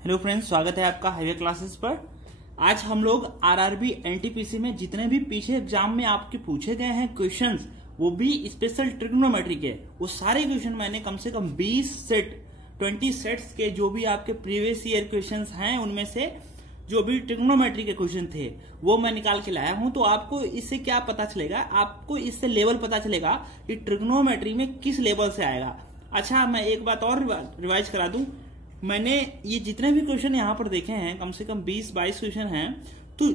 Hello friends, स्वागत है आपका हाईवे क्लासेस पर। आज हम लोग आरआरबी एनटीपीसी में जितने भी पीछे एग्जाम में आपके पूछे गए हैं क्वेश्चंस, वो भी स्पेशल ट्रिग्नोमेट्री के, वो सारे क्वेश्चन मैंने कम से कम 20 सेट्स के जो भी आपके प्रीवियस ईयर क्वेश्चंस हैं उनमें से जो भी ट्रिग्नोमेट्री के क्वेश्चन थे वो मैं निकाल के लाया हूं। तो आपको इससे क्या पता चलेगा, आपको इससे लेवल पता चलेगा कि ट्रिग्नोमेट्री में किस लेवल से आएगा। अच्छा, मैं एक बात और रिवाइज करा दूं, मैंने ये जितने भी क्वेश्चन यहाँ पर देखे हैं कम से कम 20-22 क्वेश्चन हैं, तो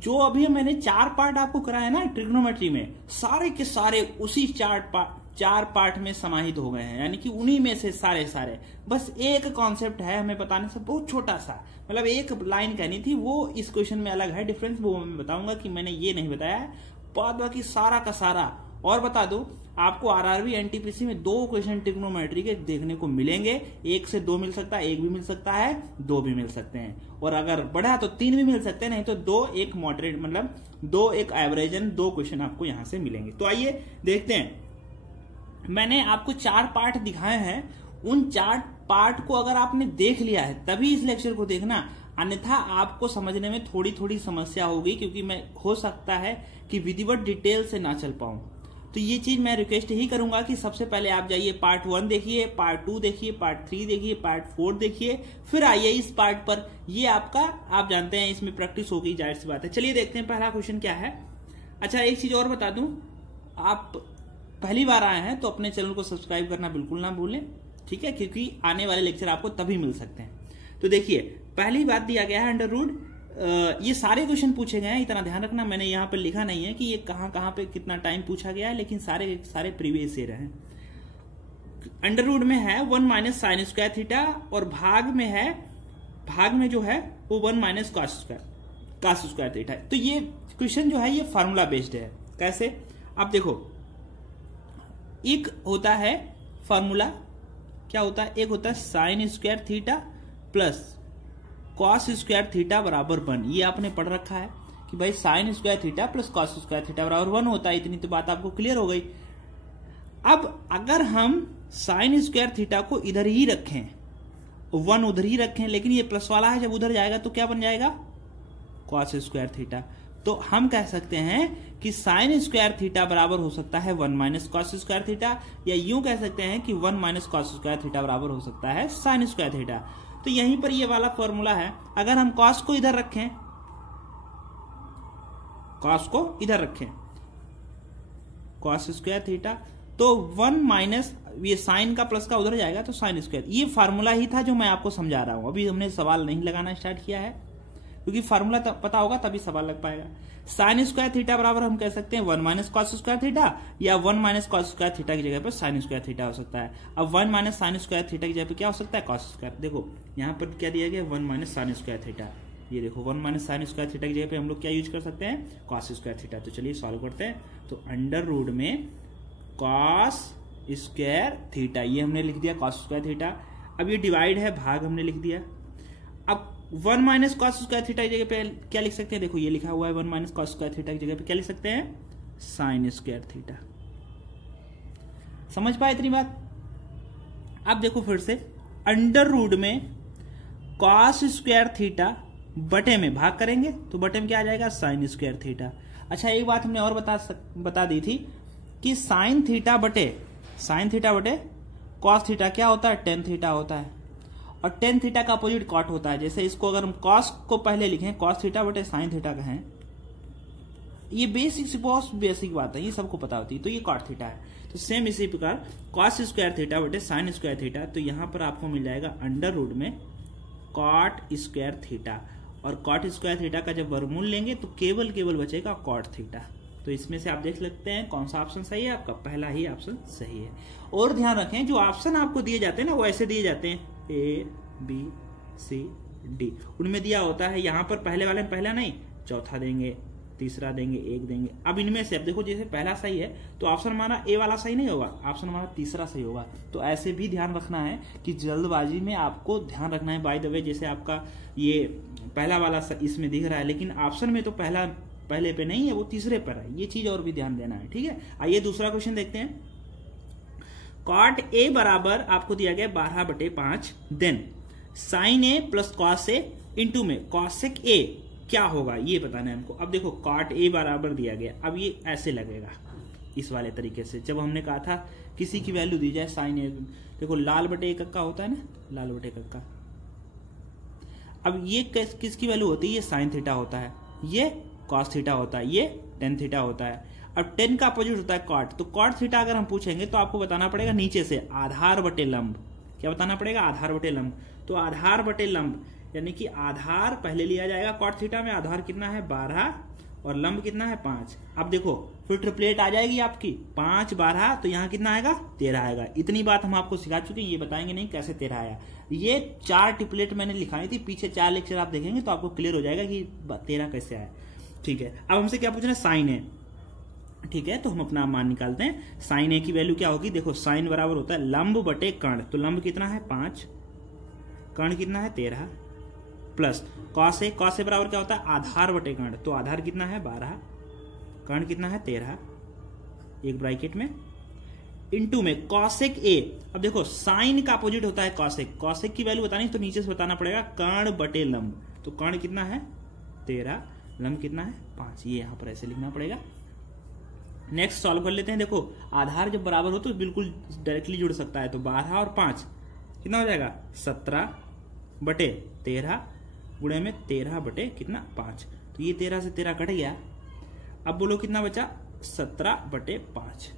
जो अभी मैंने 4 पार्ट आपको कराया ना ट्रिग्नोमेट्री में, सारे के सारे उसी 4 पार्ट में समाहित हो गए हैं, यानी कि उन्हीं में से सारे बस एक कॉन्सेप्ट है हमें बताने से, बहुत छोटा सा, मतलब एक लाइन कहनी थी, वो इस क्वेश्चन में अलग है डिफरेंस, वो मैं बताऊंगा कि मैंने ये नहीं बताया है, बाद बाकी सारा का सारा। और बता दो, आपको आरआरबी एनटीपीसी में 2 क्वेश्चन ट्रिग्नोमेट्री के देखने को मिलेंगे, 1 से 2 मिल सकता है, 1 भी मिल सकता है, 2 भी मिल सकते हैं, और अगर बढ़ा तो 3 भी मिल सकते हैं, नहीं तो 2 एक मॉडरेट, मतलब 2 एक एवरेज, 2 क्वेश्चन आपको यहां से मिलेंगे। तो आइए देखते हैं, मैंने आपको 4 पार्ट दिखाए हैं, उन 4 पार्ट को अगर आपने देख लिया है तभी इस लेक्चर को देखना, अन्यथा आपको समझने में थोड़ी समस्या होगी, क्योंकि मैं हो सकता है कि विधिवत डिटेल से ना चल पाऊं। तो ये चीज मैं रिक्वेस्ट ही करूंगा कि सबसे पहले आप जाइए पार्ट 1 देखिए, पार्ट 2 देखिए, पार्ट 3 देखिए, पार्ट 4 देखिए, फिर आइए इस पार्ट पर। ये आपका, आप जानते हैं, इसमें प्रैक्टिस होगी, जाहिर सी बात है। चलिए देखते हैं पहला क्वेश्चन क्या है। अच्छा, एक चीज और बता दूं, आप पहली बार आए हैं तो अपने चैनल को सब्सक्राइब करना बिल्कुल ना भूलें, ठीक है, क्योंकि आने वाले लेक्चर आपको तभी मिल सकते हैं। तो देखिए, पहली बात दिया गया है अंडर रूट, ये सारे क्वेश्चन पूछे गए हैं, इतना ध्यान रखना, मैंने यहाँ पर लिखा नहीं है कि ये कहां पे कितना टाइम पूछा गया है, लेकिन सारे प्रीवियस ईयर हैं। अंडर रूट में है 1 माइनस साइन स्क्वायर थीटा, और भाग में जो है वो 1 माइनस कॉस स्क्वायर थीटा। तो ये क्वेश्चन जो है ये फार्मूला बेस्ड है। कैसे, आप देखो, एक होता है फार्मूला, क्या होता है, एक होता है sign square theta plus cos square theta बराबर 1। ये आपने पढ़ रखा है कि भाई sign square theta plus cos square theta बराबर 1 होता है, इतनी तो बात आपको क्लियर हो गई। अब अगर हम साइन स्क्वायर थीटा को इधर ही रखें, 1 उधर ही रखें, लेकिन ये प्लस वाला है, जब उधर जाएगा तो क्या बन जाएगा, कॉस स्क्वायर थीटा। तो हम कह सकते हैं कि साइन स्क्वायर थीटा बराबर हो सकता है 1 माइनस कॉस स्क्वायर थीटा, या यूं कह सकते हैं कि 1 माइनस कॉस स्क्वायर थीटा बराबर हो सकता है साइन स्क्वायर थीटा। तो यहीं पर ये वाला फॉर्मूला है, अगर हम कॉस को इधर रखें, कॉस स्क्वायर थीटा, तो 1 माइनस ये साइन का प्लस का उधर जाएगा तो साइन स्क्वायर। ये फार्मूला ही था जो मैं आपको समझा रहा हूं, अभी हमने सवाल नहीं लगाना स्टार्ट किया है, क्योंकि फार्मूला पता होगा तभी सवाल लग पाएगा। साइन स्क्वायर थीटा बराबर हम कह सकते हैं 1 माइनस कॉस स्क्वायर थीटा, या 1 माइनस कॉस स्क्वायर थीटा की जगह पर साइन स्क्वायर थीटा हो सकता है। अब 1 माइनस साइन स्क्वायर थीटा की जगह पर क्या हो सकता है, कॉस स्क्वायर। देखो यहाँ पर क्या दिया गया, 1 माइनस साइन स्क्वायर थीटा, ये देखो 1 माइनस साइन स्क्वायर थीटा की जगह पे हम लोग क्या यूज कर सकते हैं, कॉस स्क्वायर थीटा। तो चलिए सॉल्व करते हैं। तो अंडर रूट में कॉस स्क्वायर थीटा, ये हमने लिख दिया कॉस स्क्वायर थीटा। अब ये डिवाइड है, भाग हमने लिख दिया। अब 1 माइनस कॉस स्क्वायर थीटा की जगह पे क्या लिख सकते हैं, देखो ये लिखा हुआ है 1 माइनस कॉस स्क्वायर थीटा की जगह पे क्या लिख सकते हैं, साइन स्क्वायर थीटा। समझ पाए इतनी बात। अब देखो फिर से, अंडर रूट में कॉस स्क्वायर थीटा बटे में भाग करेंगे तो बटे में क्या आ जाएगा, साइन स्क्वायर थीटा। अच्छा, एक बात हमने और बता दी थी कि साइन थीटा बटे कॉस थीटा क्या होता है, टेन थीटा होता है, और टेन थीटा का अपोजिट कॉट होता है। जैसे इसको अगर हम कॉस को पहले लिखें, कॉस थीटा बटे साइन थीटा कहें, ये बहुत बेसिक बात है, ये सबको पता होती है, तो ये कॉट थीटा है। तो सेम इसी प्रकार कॉस स्क्वायर थीटा बटे साइन स्क्वायर थीटा, तो यहां पर आपको मिल जाएगा अंडर रूट में कॉट स्क्वायर थीटा, और कॉट स्क्वायर थीटा का जब वर्गमूल लेंगे तो केवल बचेगा कॉट थीटा। तो इसमें से आप देख सकते हैं कौन सा ऑप्शन सही है, आपका पहला ही ऑप्शन सही है। और ध्यान रखें, जो ऑप्शन आपको दिए जाते हैं ना, वो ऐसे दिए जाते हैं A B C D, उनमें दिया होता है, यहाँ पर पहले वाले में पहला नहीं, चौथा देंगे, तीसरा देंगे, 1 देंगे। अब इनमें से, अब देखो जैसे पहला सही है तो ऑप्शन हमारा ए वाला सही नहीं होगा, ऑप्शन हमारा तीसरा सही होगा। तो ऐसे भी ध्यान रखना है कि जल्दबाजी में आपको ध्यान रखना है। बाय द वे, जैसे आपका ये पहला वाला इसमें दिख रहा है, लेकिन ऑप्शन में तो पहले पे नहीं है, वो तीसरे पर है, ये चीज और भी ध्यान देना है, ठीक है। आइए दूसरा क्वेश्चन देखते हैं। कॉट ए बराबर आपको दिया गया 12/5, then sign A plus cos A into में कॉसेक ए क्या होगा ये बताना है हमको। अब देखो कॉट ए बराबर दिया गया, अब ये ऐसे लगेगा इस वाले तरीके से। जब हमने कहा था किसी की वैल्यू दी जाए साइन ए, देखो लाल बटे एक का होता है ना, लाल बटे एक का। अब ये किसकी वैल्यू होती है, ये साइन थीटा होता है, ये कॉस थीटा होता है, ये टेन थीटा होता है। अब टेन का अपोजिट होता है कॉट, तो कॉट थीटा अगर हम पूछेंगे तो आपको बताना पड़ेगा नीचे से आधार बटे लंब। क्या बताना पड़ेगा, आधार बटे लंब। तो आधार बटे लंब यानी कि आधार पहले लिया जाएगा कॉट थीटा में, आधार कितना है 12 और लंब कितना है 5। अब देखो फिर ट्रिपलेट आ जाएगी आपकी 5 12, तो यहाँ कितना आएगा 13 आएगा। इतनी बात हम आपको सिखा चुके हैं, ये बताएंगे नहीं कैसे 13 आया। ये 4 ट्रिपलेट मैंने लिखाई थी, पीछे 4 लेक्चर आप देखेंगे तो आपको क्लियर हो जाएगा कि 13 कैसे आया। ठीक है, अब हमसे क्या पूछना है, साइन ए। ठीक है, तो हम अपना मान निकालते हैं। साइन ए की वैल्यू क्या होगी, देखो साइन बराबर होता है लंब बटे कर्ण, तो लंब कितना है 5, कर्ण कितना है 13, plus cos A, cos A बराबर क्या होता है आधार बटे कर्ण, तो आधार कितना है 12, कर्ण कितना है 13, एक ब्रैकेट में, इंटू में कॉसेक ए। अब देखो साइन का अपोजिट होता है कॉसेक, कॉसेक की वैल्यू बतानी तो नीचे से बताना पड़ेगा कर्ण बटे लंब, तो कर्ण कितना है 13, लंब कितना है 5, ये यहां पर ऐसे लिखना पड़ेगा। नेक्स्ट सॉल्व कर लेते हैं। देखो आधार जब बराबर हो तो बिल्कुल डायरेक्टली जुड़ सकता है, तो 12 और 5 कितना हो जाएगा 17 बटे 13 गुणे में 13 बटे कितना 5, तो ये 13 से 13 कट गया। अब बोलो कितना बचा 17 बटे 5,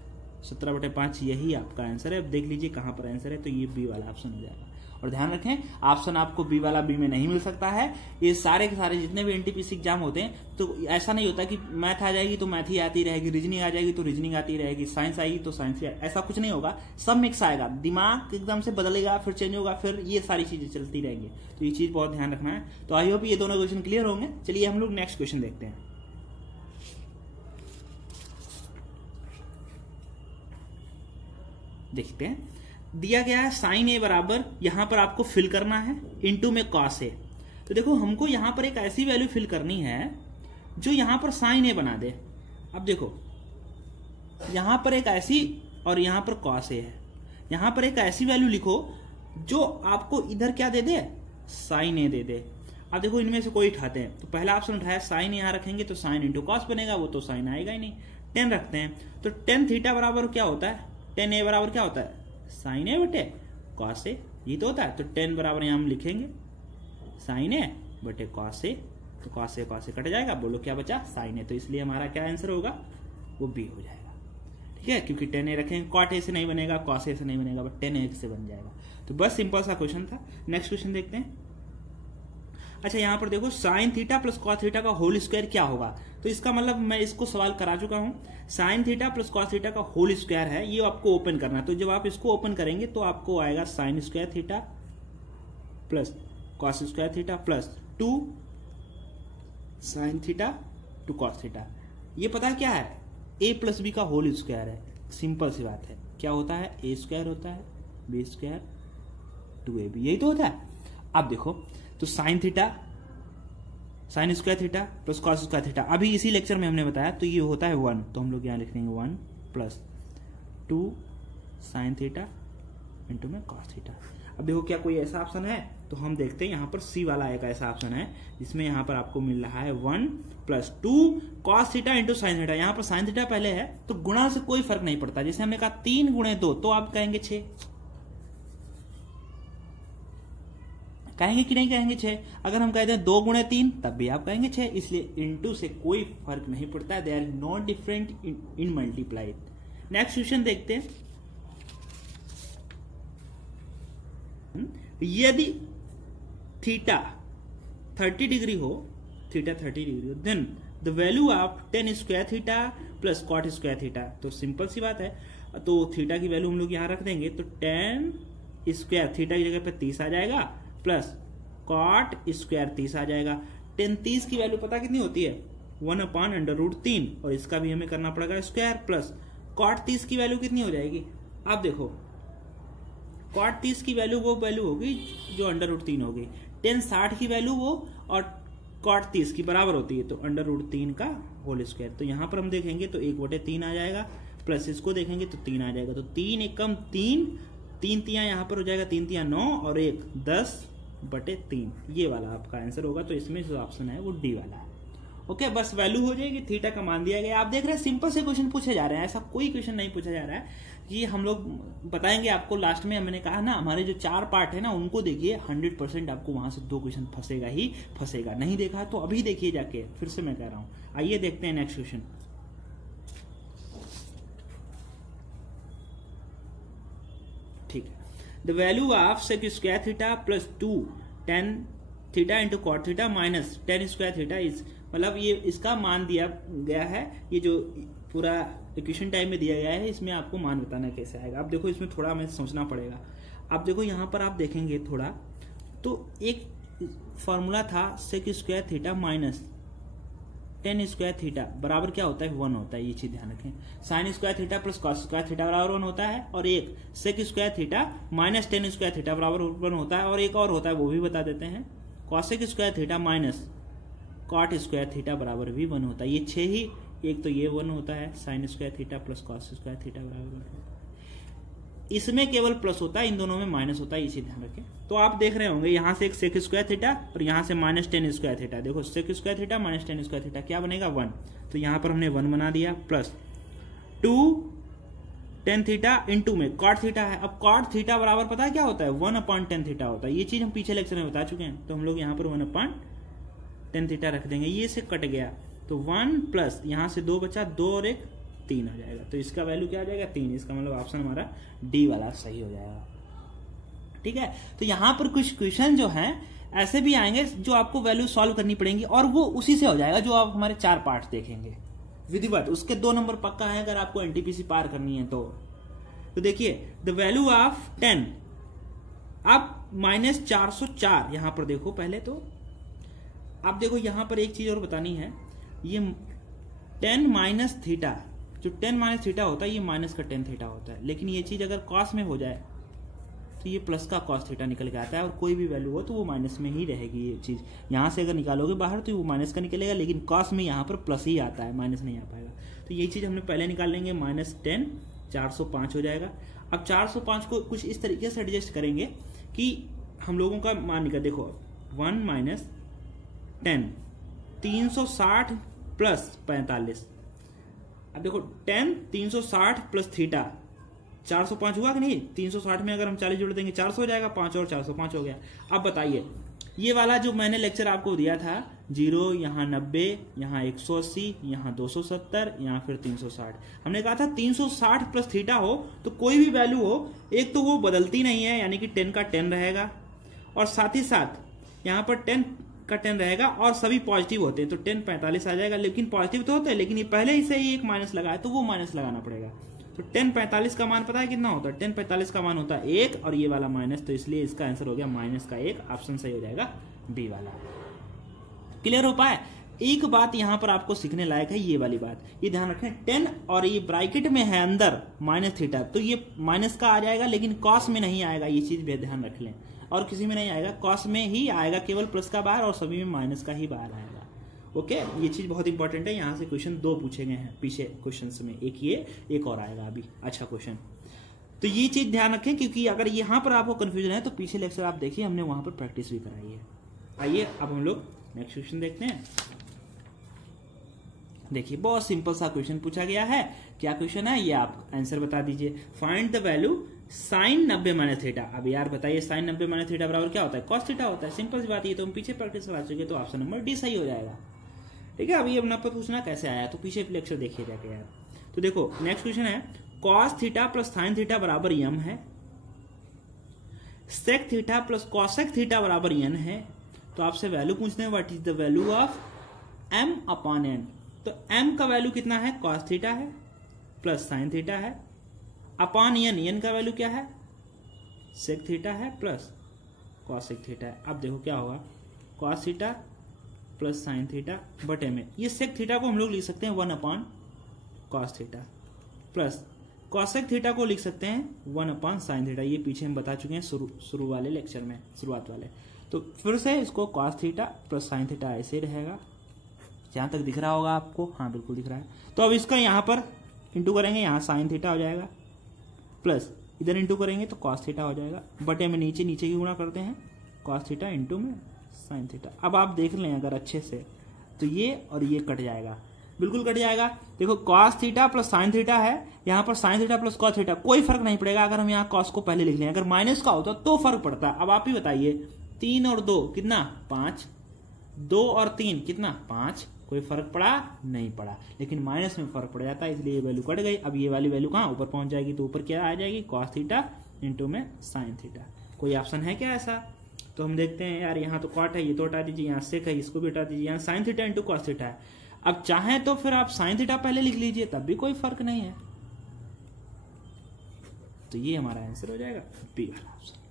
17 बटे 5 यही आपका आंसर है। अब देख लीजिए कहां पर आंसर है, तो ये बी वाला ऑप्शन हो जाएगा। और ध्यान रखें ऑप्शन आपको बी वाला बी में नहीं मिल सकता है। ये सारे के सारे जितने भी एनटीपीसी एग्जाम होते हैं तो ऐसा नहीं होता कि मैथ आ जाएगी तो मैथ ही आती रहेगी, रीजनिंग आ जाएगी तो रीजनिंग आती रहेगी, साइंस आएगी तो साइंस ही, ऐसा कुछ नहीं होगा। सब मिक्स आएगा, दिमाग एकदम से बदलेगा, फिर चेंज होगा, फिर ये सारी चीजें चलती रहेंगी। तो ये चीज बहुत ध्यान रखना है। तो आई होप ये दोनों क्वेश्चन क्लियर होंगे। चलिए हम लोग नेक्स्ट क्वेश्चन देखते हैं। देखते हैं, दिया गया है साइन ए बराबर, यहां पर आपको फिल करना है इनटू में कॉस ए। तो देखो हमको यहां पर एक ऐसी वैल्यू फिल करनी है जो यहां पर साइन ए बना दे। अब देखो यहां पर एक ऐसी और यहां पर कॉस ए है, यहां पर एक ऐसी वैल्यू लिखो जो आपको इधर क्या दे दे, साइन ए दे दे। अब देखो इनमें से कोई उठाते हैं, तो पहला ऑप्शन उठाया साइन यहां रखेंगे तो साइन इंटू कॉस बनेगा, वो तो साइन आएगा ही नहीं। 10 रखते हैं तो 10 थीटा बराबर क्या होता है, 10 ए बराबर क्या होता है साइन ए बटे कॉस ए, ये तो होता है। तो 10 बराबर यहां हम लिखेंगे साइन ए बटे कॉस ए, तो कॉस ए कट जाएगा, बोलो क्या बचा साइन ए, तो इसलिए हमारा क्या आंसर होगा वो बी हो जाएगा। ठीक है, क्योंकि 10 ए रखेंगे, कॉट ए से नहीं बनेगा, कॉस ए से नहीं बनेगा, बट 10 ए से बन जाएगा। तो बस सिंपल सा क्वेश्चन था। नेक्स्ट क्वेश्चन देखते हैं। अच्छा यहां पर देखो sine theta plus cos theta का होल स्क्वायर क्या होगा, तो इसका मतलब मैं इसको सवाल करा चुका हूं। Sine theta plus cos theta का होल स्क्वायर है, ये आपको ओपन करना है। तो जब आप इसको ओपन करेंगे तो आपको आएगा sign square theta plus cos square theta plus 2 sine theta two cos theta. ये पता है क्या है, ए प्लस बी का होल स्क्वायर है। सिंपल सी बात है, क्या होता है ए स्क्वायर होता है बी स्क्वायर 2ab, यही तो होता है। अब देखो तो sine theta sine square theta plus cos square theta, अभी इसी लेक्चर में हमने बताया, तो ये होता है 1, तो हम लोग यहां लिख देंगे 1 प्लस 2 साइन थीटा इंटू में कॉस थीटा। अब देखो क्या कोई ऐसा ऑप्शन है, तो हम देखते हैं यहाँ पर सी वाला एक ऐसा ऑप्शन है जिसमें यहाँ पर आपको मिल रहा है 1 plus 2 cos theta into sine theta. यहाँ पर साइन थीटा पहले है तो गुणा से कोई फर्क नहीं पड़ता। जैसे हमने कहा 3 गुणे 2 तो आप कहेंगे 6, कहेंगे कि नहीं कहेंगे 6। अगर हम कहते हैं 2 गुणे 3 तब भी आप कहेंगे 6। इसलिए इनटू से कोई फर्क नहीं पड़ता, they are not different in multiply. Next question देखते हैं। यदि थीटा 30 डिग्री हो, थीटा 30 डिग्री हो, then the value of tan square theta plus cot square theta. तो सिंपल सी बात है, तो थीटा की वैल्यू हम लोग यहां रख देंगे, तो टेन स्क्वायर थीटा की जगह पे 30 आ जाएगा प्लस कॉट स्क्वायर 30 आ जाएगा। टेन 30 की वैल्यू पता कितनी होती है 1/√3, और इसका भी हमें करना पड़ेगा स्क्वायर, प्लस कॉट 30 की वैल्यू कितनी हो जाएगी। अब देखो कॉट 30 की वैल्यू वो वैल्यू होगी जो √3 होगी, टेन 60 की वैल्यू वो और कॉट 30 की बराबर होती है, तो √3 का होल स्क्वायर। तो यहां पर हम देखेंगे तो 1/3 आ जाएगा, प्लस इसको देखेंगे तो 3 आ जाएगा, तो 3 एकम 3, 3 तियां यहां पर हो जाएगा, 3 तियां 9 और 1 10, 1/3, ये वाला आपका आंसर होगा। तो इसमें जो ऑप्शन है वो डी वाला है। ओके, बस वैल्यू हो जाएगी, थीटा का मान दिया गया। आप देख रहे हैं सिंपल से क्वेश्चन पूछे जा रहे हैं, ऐसा कोई क्वेश्चन नहीं पूछा जा रहा है। कि हम लोग बताएंगे आपको लास्ट में। मैंने कहा ना हमारे जो 4 पार्ट है ना उनको देखिए, 100% आपको वहां से 2 क्वेश्चन फंसेगा ही फंसेगा। नहीं देखा तो अभी देखिए जाके, फिर से मैं कह रहा हूं। आइए देखते हैं नेक्स्ट क्वेश्चन। ठीक है, the value of sec square theta plus 2 tan theta into cot theta minus tan square theta is, मतलब ये इसका मान दिया गया है। ये जो पूरा इक्वेशन टाइप में दिया गया है, इसमें आपको मान बताना कैसे आएगा। अब देखो इसमें थोड़ा हमें सोचना पड़ेगा। अब देखो यहाँ पर आप देखेंगे थोड़ा, तो एक फॉर्मूला था sec square theta minus tan square theta बराबर क्या होता है, 1 होता है। ये चीज ध्यान रखें। Sine square theta plus cos square theta बराबर 1 होता है, और एक sec square theta minus tan square theta बराबर 1 होता है, और एक और होता है वो भी बता देते हैं, cosec square theta minus cot square theta बराबर भी 1 होता है। ये 6 ही, एक तो ये 1 होता है, sign square theta plus cos square theta बराबर 1। इसमें केवल प्लस होता है, इन दोनों में माइनस होता है, इसे ध्यान रखें। तो आप देख रहे होंगे यहाँ से एक सेक स्क्वायर थीटा और यहाँ से माइनस tan स्क्वायर थीटा। देखो sec square theta minus tan square theta क्या बनेगा, 1। तो यहाँ पर हमने 1 बना दिया, प्लस 2 tan थीटा इंटू में कॉट थीटा है। अब कॉट थीटा बराबर पता है क्या होता है, 1/tan थीटा होता है। ये चीज हम पीछे लेक्चर में बता चुके हैं। तो हम लोग यहाँ पर 1/tan थीटा रख देंगे, ये से कट गया। तो 1 प्लस यहाँ से 2 बचा, 2 और 1 3 आ जाएगा। तो इसका वैल्यू क्या आ जाएगा, 3। इसका मतलब ऑप्शन हमारा डी वाला सही हो जाएगा। ठीक है, तो यहां पर कुछ क्वेश्चन जो हैं ऐसे भी आएंगे जो आपको वैल्यू सॉल्व करनी पड़ेंगी, और वो उसी से हो जाएगा जो आप हमारे 4 पार्ट्स देखेंगे विधिवत। उसके 2 नंबर पक्का है अगर आपको एनटीपीसी पार करनी है तो देखिए द वैल्यू ऑफ 10, अब माइनस 404 यहां पर देखो पहले। तो आप देखो यहां पर एक चीज और बतानी है, ये tan माइनस थीटा, जो tan माइनस थीटा होता है ये माइनस का tan थीटा होता है। लेकिन ये चीज अगर कॉस में हो जाए तो ये प्लस का कॉस थीटा निकल के आता है, और कोई भी वैल्यू हो तो वो माइनस में ही रहेगी। ये चीज यहां से अगर निकालोगे बाहर तो वो माइनस का निकलेगा, लेकिन कॉस में यहाँ पर प्लस ही आता है, माइनस नहीं आ पाएगा। तो ये चीज हमने पहले निकाल लेंगे, -10 405 हो जाएगा। अब 405 को कुछ इस तरीके से एडजस्ट करेंगे कि हम लोगों का मान निकल, देखो 1 माइनस 10 360 प्लस 45। अब देखो tan 360 प्लस थीटा 405 हुआ कि नहीं। 360 में अगर हम 40 जोड़ देंगे 400 हो जाएगा, 5 और 405 हो गया। अब बताइए ये वाला जो मैंने लेक्चर आपको दिया था, 0 यहाँ 90, यहाँ 180, यहाँ 270, यहाँ फिर 360। हमने कहा था 360 प्लस थीटा हो तो कोई भी वैल्यू हो, एक तो वो बदलती नहीं है, यानी कि 10 का 10 रहेगा, और साथ ही साथ यहाँ पर 10 का 10 रहेगा, और सभी पॉजिटिव होते हैं। तो 10 45 आ जाएगा, लेकिन पॉजिटिव तो होता है, लेकिन ये पहले ही से ही एक माइनस लगा है तो वो माइनस लगाना पड़ेगा। तो 10 45 का मान पता है कितना होता है, 10 45 का मान होता है 1, और ये वाला माइनस, तो इसलिए इसका आंसर हो गया माइनस का 1। ऑप्शन सही हो जाएगा बी वाला। क्लियर हो पाए। एक बात यहां पर आपको सीखने लायक है, ये वाली बात, ये ध्यान रखें, 10 और ये ब्रैकेट में है अंदर माइनस थीटा, तो ये माइनस का आ जाएगा, लेकिन कॉस में नहीं आएगा। ये चीज भी ध्यान रख लें, और किसी में नहीं आएगा, कॉस में ही आएगा, केवल प्लस का बाहर, और सभी में माइनस का ही बाहर आएगा। ओके, ये चीज बहुत इंपॉर्टेंट है। यहां से क्वेश्चन 2 पूछे गए हैं पीछे क्वेश्चंस में, एक ये, एक और आएगा अभी अच्छा क्वेश्चन। तो ये चीज ध्यान रखें, क्योंकि अगर यहां पर आपको कंफ्यूजन है तो पीछे लेक्चर आप देखिए, हमने वहां पर प्रैक्टिस भी कराई है। आइए अब हम लोग नेक्स्ट क्वेश्चन देखते हैं। देखिए बहुत सिंपल सा क्वेश्चन पूछा गया है। क्या क्वेश्चन है ये आप आंसर बता दीजिए। Find the value sine 90 minus theta. अब यार बताइए साइन 90 माइनस थीटा बराबर क्या होता है, कॉस थीटा होता है। सिंपल सी बात, ये तो हम पीछे प्रैक्टिस करा चुके, तो ऑप्शन नंबर डी सही हो जाएगा। ठीक है, अभी अपना पूछना कैसे आया, तो पीछे लेक्चर देखिए जाके यार। तो देखो नेक्स्ट क्वेश्चन है, cos theta plus sine theta बराबर यम है, sec theta plus cosec theta बराबर एन है। तो आपसे वैल्यू पूछते हैं, what is the value of m upon n। तो m का वैल्यू कितना है, कॉस थीटा है प्लस साइन थीटा है, अपॉन n का वैल्यू क्या है, सेक थीटा है प्लस कॉसेक थीटा है। अब देखो क्या होगा, cos theta plus sine theta बटे में, ये सेक थीटा को हम लोग लिख सकते हैं 1 upon cos theta, plus cosec theta को लिख सकते हैं 1 अपॉन साइन थीटा। ये पीछे हम बता चुके हैं शुरू वाले लेक्चर में, शुरुआत वाले। तो फिर से इसको cos theta plus sine theta ऐसे रहेगा, जहां तक दिख रहा होगा आपको, हाँ बिल्कुल दिख रहा है। तो अब इसका यहां पर इंटू करेंगे, यहाँ साइन थीटा हो जाएगा, प्लस इधर इंटू करेंगे तो कॉस थीटा हो जाएगा, बटे में नीचे नीचे की गुणा करते हैं, कॉस थीटा इंटू में साइन थीटा। अब आप देख लें अगर अच्छे से तो ये और ये कट जाएगा, बिल्कुल कट जाएगा। देखो cos theta plus sine theta है, यहाँ पर sine theta plus cos theta, कोई फर्क नहीं पड़ेगा अगर हम यहाँ कॉस को पहले लिख लें। अगर माइनस का होता तो फर्क पड़ता। अब आप ही बताइए 3 और 2 कितना 5, 2 और 3 कितना 5, कोई फर्क पड़ा नहीं पड़ा। लेकिन माइनस में फर्क पड़ जाता है, इसलिए ये वैल्यू कट गई। अब ये वाली वैल्यू कहाँ ऊपर पहुंच जाएगी, तो ऊपर क्या आ जाएगी कॉस थीटा इंटू में साइन थीटा। कोई ऑप्शन है क्या ऐसा? तो हम देखते हैं यार, यहाँ तो कॉट है, ये तो हटा दीजिए, यहाँ सेक है, इसको भी हटा दीजिए, यहाँ sine theta into cos theta है। अब चाहें तो फिर आप साइन थीटा पहले लिख लीजिए, तब भी कोई फर्क नहीं है। तो ये हमारा आंसर हो जाएगा बी वाला ऑप्शन।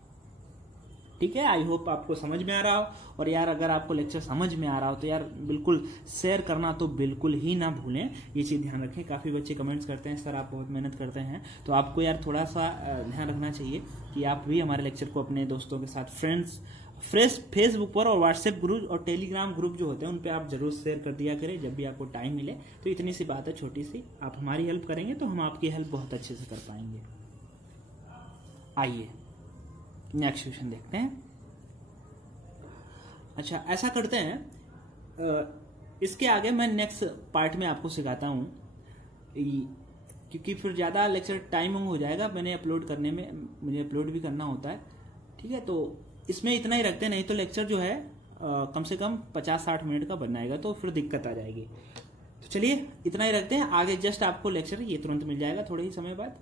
ठीक है, आई होप आपको समझ में आ रहा हो। और यार अगर आपको लेक्चर समझ में आ रहा हो तो यार बिल्कुल शेयर करना तो बिल्कुल ही ना भूलें, ये चीज ध्यान रखें। काफी बच्चे कमेंट्स करते हैं सर आप बहुत मेहनत करते हैं, तो आपको यार थोड़ा सा ध्यान रखना चाहिए कि आप भी हमारे लेक्चर को अपने दोस्तों के साथ फेसबुक पर और व्हाट्सएप ग्रुप और टेलीग्राम ग्रुप जो होते हैं उन पे आप जरूर शेयर कर दिया करें जब भी आपको टाइम मिले। तो इतनी सी बात है छोटी सी, आप हमारी हेल्प करेंगे तो हम आपकी हेल्प बहुत अच्छे से कर पाएंगे। आइए नेक्स्ट क्वेश्चन देखते हैं। अच्छा ऐसा करते हैं, इसके आगे मैं नेक्स्ट पार्ट में आपको सिखाता हूं, क्योंकि फिर ज्यादा लेक्चर टाइम हो जाएगा, मैंने अपलोड करने में, मुझे अपलोड भी करना होता है। ठीक है, तो इसमें इतना ही रखते हैं, नहीं तो लेक्चर जो है कम से कम 50-60 मिनट का बनाएगा तो फिर दिक्कत आ जाएगी। तो चलिए इतना ही रखते हैं, आगे जस्ट आपको लेक्चर ये तुरंत मिल जाएगा थोड़े ही समय बाद।